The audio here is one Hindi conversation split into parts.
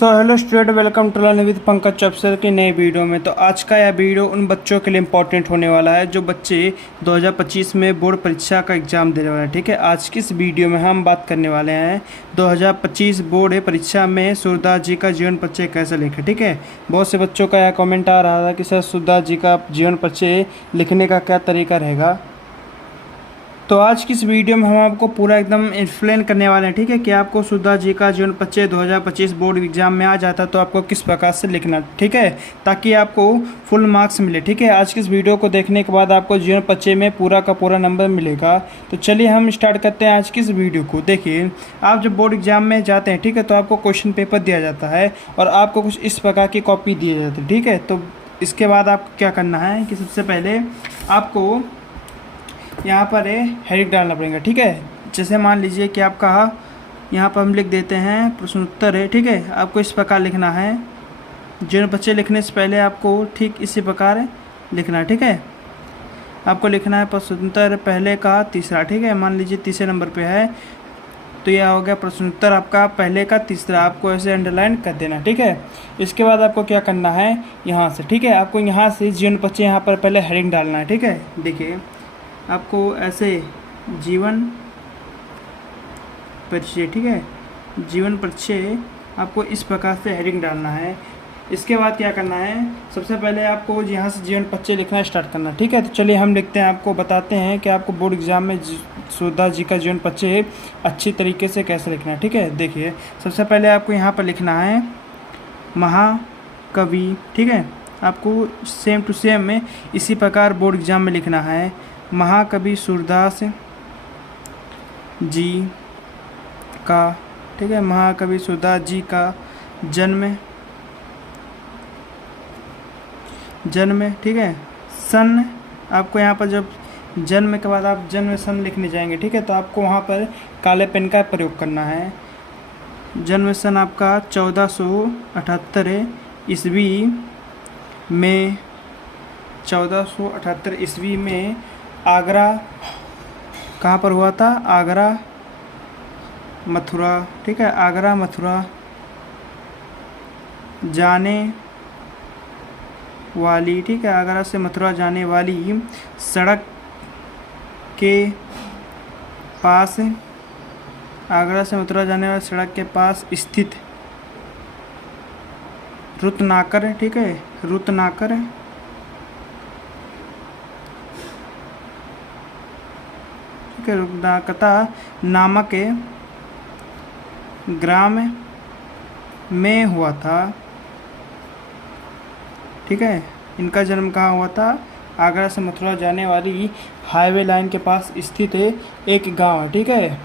Hello student, welcome to learn with Pankaj Chaupasar की नई वीडियो में। तो आज का यह वीडियो उन बच्चों के लिए इम्पोर्टेंट होने वाला है जो बच्चे 2025 में बोर्ड परीक्षा का एग्ज़ाम देने वाले हैं। ठीक है, आज की इस वीडियो में हम बात करने वाले हैं 2025 बोर्ड परीक्षा में सूरदास जी का जीवन परिचय कैसे लिखें। ठीक है, बहुत से बच्चों का यह कमेंट आ रहा था कि सर सूरदास जी का जीवन परिचय लिखने का क्या तरीका रहेगा। तो आज की इस वीडियो में हम आपको पूरा एकदम एक्सप्लेन करने वाले हैं। ठीक है, कि आपको सूरदास जी का जीवन परिचय 2025 बोर्ड एग्जाम में आ जाता तो आपको किस प्रकार से लिखना, ठीक है, ताकि आपको फुल मार्क्स मिले। ठीक है, आज की इस वीडियो को देखने के बाद आपको जीवन परिचय में पूरा का पूरा नंबर मिलेगा। तो चलिए हम स्टार्ट करते हैं आज की इस वीडियो को। देखिए, आप जब बोर्ड एग्जाम में जाते हैं, ठीक है, तो आपको क्वेश्चन पेपर दिया जाता है और आपको कुछ इस प्रकार की कॉपी दी जाती है। ठीक है, तो इसके बाद आपको क्या करना है कि सबसे पहले आपको यहाँ पर हेडिंग डालना पड़ेगा। ठीक है, जैसे मान लीजिए कि आपका यहाँ पर हम लिख देते हैं प्रश्नोत्तर है। ठीक है, आपको इस प्रकार लिखना है। जीवन परिचय लिखने से पहले आपको ठीक इसी प्रकार लिखना है। ठीक है, आपको लिखना है प्रश्नोत्तर पहले का तीसरा। ठीक है, मान लीजिए तीसरे नंबर पे है तो यह हो गया प्रश्नोत्तर आपका पहले का तीसरा, आपको ऐसे अंडरलाइन कर देना। ठीक है, इसके बाद आपको क्या करना है यहाँ से, ठीक है, आपको यहाँ से जीवन परिचय यहाँ पर पहले हेडिंग डालना है। ठीक है, देखिए आपको ऐसे जीवन परिचय, ठीक है, जीवन परिचय आपको इस प्रकार से हेडिंग डालना है। इसके बाद क्या करना है, सबसे पहले आपको यहाँ से जीवन परिचय लिखना स्टार्ट करना। ठीक है, तो चलिए हम लिखते हैं, आपको बताते हैं कि आपको बोर्ड एग्जाम में सूरदास जी का जीवन परिचय अच्छी तरीके से कैसे लिखना है। ठीक है, देखिए सबसे पहले आपको यहाँ पर लिखना है महाकवि। ठीक है, आपको सेम टू सेम में इसी प्रकार बोर्ड एग्जाम में लिखना है महाकवि सूरदास जी का। ठीक है, महाकवि सूरदास जी का जन्म, ठीक है, सन, आपको यहाँ पर जब जन्म के बाद आप जन्म सन लिखने जाएंगे, ठीक है, तो आपको वहाँ पर काले पेन का प्रयोग करना है। जन्म सन आपका 1478 ईस्वी में, 1478 ईस्वी में आगरा, कहाँ पर हुआ था, आगरा मथुरा। ठीक है, आगरा मथुरा जाने वाली, ठीक है, आगरा से मथुरा जाने वाली सड़क के पास, आगरा से मथुरा जाने वाली सड़क के पास स्थित रुतनाकर, ठीक है, रुतनाकर रुतनाकता नामक ग्राम में हुआ था। ठीक है, इनका जन्म कहाँ हुआ था, आगरा से मथुरा जाने वाली हाईवे लाइन के पास स्थित एक गांव है। ठीक है,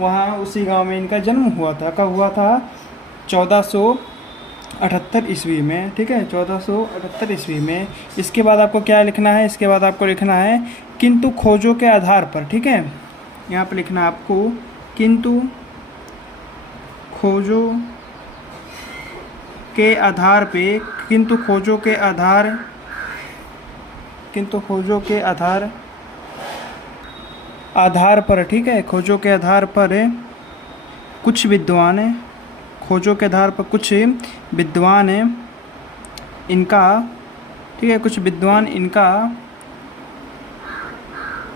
वहाँ उसी गांव में इनका जन्म हुआ था। कब हुआ था, 1478 ईस्वी में। ठीक है, 1478 ईस्वी में। इसके बाद आपको क्या लिखना है, इसके बाद आपको लिखना है किंतु खोजों के आधार पर। ठीक है, यहाँ पर लिखना है आपको किंतु खोजों के आधार पे, किंतु खोजों के आधार, किंतु खोजों के आधार पर, ठीक है, खोजों के आधार पर कुछ विद्वान, खोजों के आधार पर कुछ विद्वान इनका, ठीक है, कुछ विद्वान इनका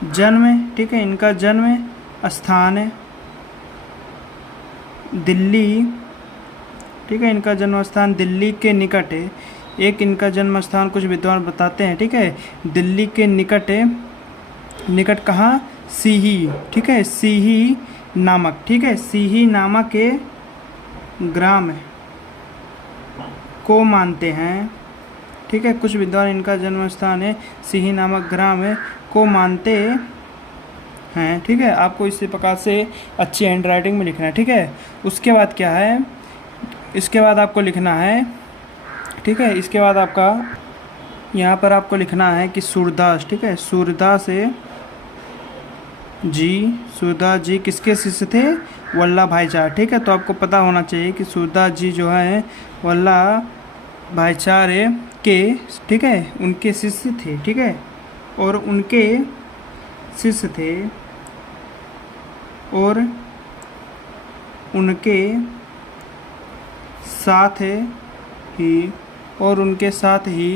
जन्म, ठीक है, इनका जन्म स्थान दिल्ली, ठीक है, इनका जन्म स्थान दिल्ली के निकट है। एक इनका जन्म स्थान कुछ विद्वान बताते हैं, ठीक है, दिल्ली के निकट, निकट कहाँ, सीही, ठीक है, सीही नामक, ठीक है, सीही नामक के ग्राम को मानते हैं। ठीक है, कुछ विद्वान इनका जन्म स्थान है सीही नामक ग्राम को मानते हैं। ठीक है, आपको इसी प्रकार से अच्छी हैंड राइटिंग में लिखना है। ठीक है, उसके बाद क्या है, इसके बाद आपको लिखना है, ठीक है, इसके बाद आपका यहाँ पर आपको लिखना है कि सूरदास, ठीक है, सूरदास जी किसके शिष्य थे, वल्लभ भाईचार। ठीक है, तो आपको पता होना चाहिए कि सूरदास जी जो हैं वल्लभ भाईचारे के, ठीक है, उनके शिष्य थे। ठीक है, और उनके शिष्य थे और उनके साथ ही और उनके साथ ही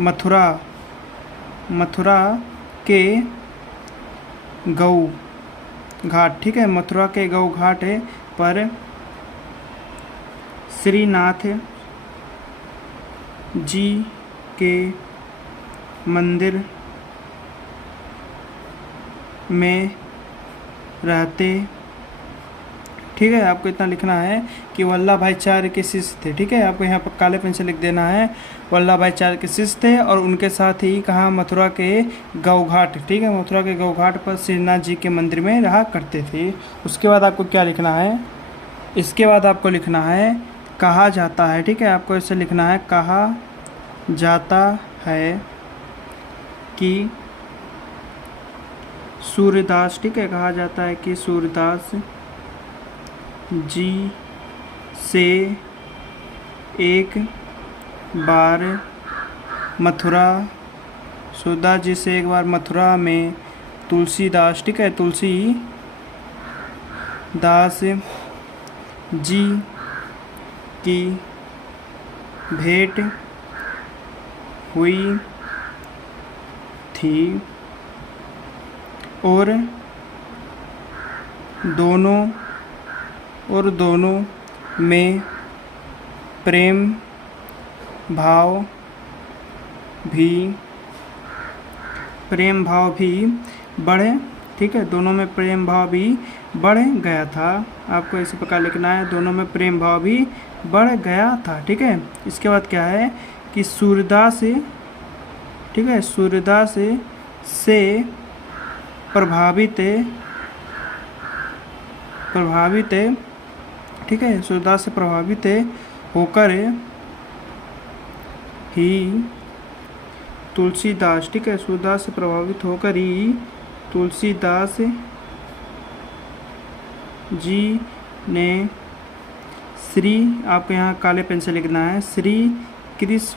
मथुरा के गऊ घाट, ठीक है, मथुरा के गऊ घाट पर श्रीनाथ जी के मंदिर में रहते, ठीक है। आपको इतना लिखना है कि वल्लभाचार्य के शिष्य थे, ठीक है। आपको यहाँ पर काले पेन से लिख देना है वल्लभाचार्य के शिष्य थे और उनके साथ ही कहाँ, मथुरा के गऊ घाट, ठीक है, मथुरा के गऊ घाट पर श्रीनाथ जी के मंदिर में रहा करते थे। उसके बाद आपको क्या लिखना है, इसके बाद आपको लिखना है कहा जाता है, ठीक है। आपको इसे लिखना है कहा जाता है कि सूर्यदास, ठीक है, कहा जाता है कि सूर्यदास जी से एक बार सूरदास जी से एक बार मथुरा में तुलसीदास, ठीक है, तुलसीदास जी की भेंट हुई थी और दोनों में प्रेम भाव भी बढ़े, ठीक है, दोनों में प्रेम भाव भी बढ़ गया था। आपको इसी प्रकार लिखना है दोनों में प्रेम भाव भी बढ़ गया था, ठीक है। इसके बाद क्या है कि सूर्यदास, ठीक है, सूर्यदास से प्रभावित, ठीक है, सूर्यदास से प्रभावित होकर ही तुलसीदास, ठीक है, सूर्यदास से प्रभावित होकर ही तुलसीदास जी ने श्री, आपको यहाँ काले पेन से लिखना है, श्री कृष्ण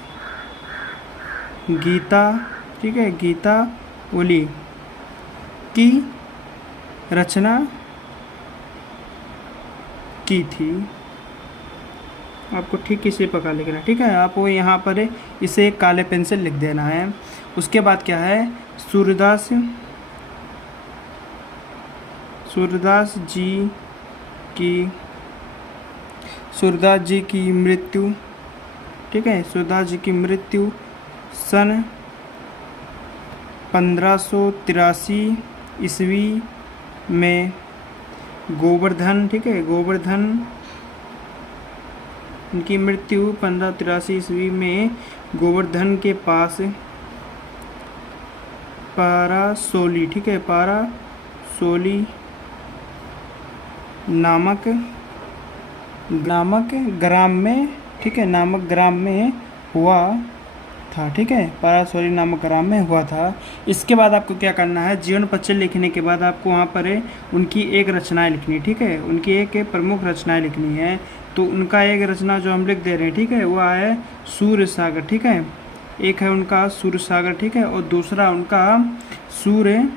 गीता, ठीक है, गीतावली की रचना की थी। आपको ठीक इसी प्रकार लिखना है, ठीक है। आपको यहाँ पर इसे काले पेन से लिख देना है। उसके बाद क्या है, सूर्यदास जी की मृत्यु, ठीक है, सूर्यदास जी की मृत्यु सन 1583 ईस्वी में गोवर्धन, ठीक है, गोवर्धन, उनकी मृत्यु 1583 ईस्वी में गोवर्धन के पास पारासोली, ठीक है, पारासोली नामक ग्राम में, ठीक है, नामक ग्राम में हुआ था, ठीक है, पारासोली नामक ग्राम में हुआ था। इसके बाद आपको क्या करना है, जीवन परिचय लिखने के बाद आपको वहाँ पर उनकी एक रचनाएं लिखनी है, ठीक है, उनकी एक प्रमुख रचनाएं लिखनी है। तो उनका एक रचना जो हम लिख दे रहे हैं, ठीक है, वह है सूर्य सागर, ठीक है, एक है उनका सूर्य सागर, ठीक है, और दूसरा उनका सूर्य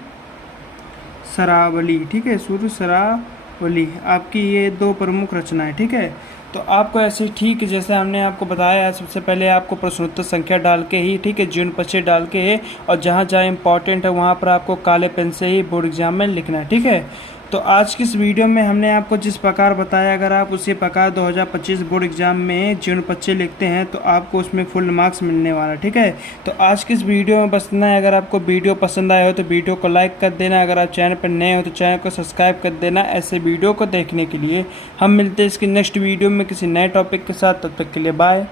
सरावली, ठीक है, सूर्य सरावली। आपकी ये दो प्रमुख रचनाएं, ठीक है। तो आपको ऐसे ठीक जैसे हमने आपको बताया है, सबसे पहले आपको प्रश्नोत्तर संख्या डाल के ही, ठीक है, जीवन परिचय डाल के और जहाँ जहाँ इंपॉर्टेंट है वहाँ पर आपको काले पेन से ही बोर्ड एग्जाम में लिखना है, ठीक है। तो आज की इस वीडियो में हमने आपको जिस प्रकार बताया, अगर आप उसी प्रकार 2025 बोर्ड एग्जाम में जीवन परिचय लिखते हैं तो आपको उसमें फुल मार्क्स मिलने वाला, ठीक है। तो आज की इस वीडियो में बस इतना है। अगर आपको वीडियो पसंद आया हो तो वीडियो को लाइक कर देना, अगर आप चैनल पर नए हो तो चैनल को सब्सक्राइब कर देना ऐसे वीडियो को देखने के लिए। हम मिलते हैं इसकी नेक्स्ट वीडियो में किसी नए टॉपिक के साथ, तब तक के लिए बाय।